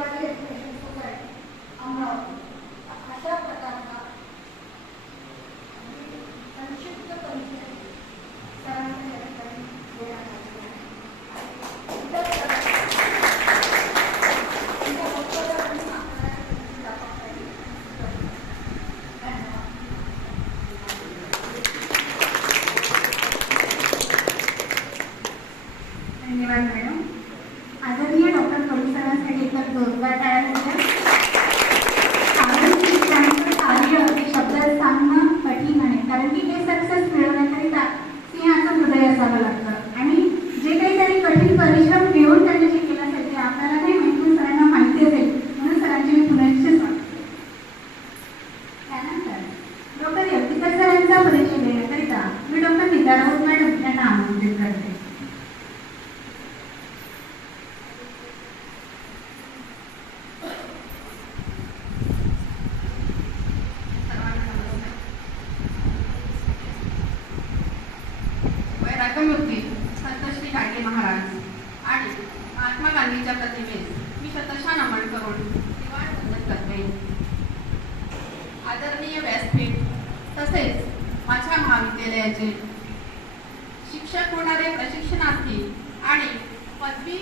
Shivaji education society Amravati अशा प्रकारचा संक्षिप्त परिचय सरांच्या या ठिकाणी देण्यात आलेला आहे. धन्यवाद मॅडम. आदरणीय डॉक्टर कवी सरांसाठी तर जोरदार टाळ्या होत्या. शिक्षणाचं कार्य हे शब्दात सांगणं कठीण आहे, कारण की हे सक्सेस मिळवण्याकरिता सिंहाचं हृदय असावं लागतं आणि जे काही त्यांनी कठीण परिश्रम घेऊन त्यांनी जे केलं असेल ते आपल्याला नाही माहिती, सरांना माहिती असेल, म्हणून सरांचे मी पुनश्च सांगते. त्यानंतर डॉक्टर यवतीकर सरांचा परिचय देण्याकरिता मी डॉक्टर नीता राऊत मॅडम यांना आमंत्रित करते. वैराग्यमूर्ती संत श्री गाडगे महाराज आणि महात्मा गांधीच्या प्रतिमेस मी शतशः नमन करून निवाळ वंदन करते. आदरणीय व्यासपीठ तसेच माझ्या महाविद्यालयाचे शिक्षक होणारे प्रशिक्षणार्थी आणि पदवी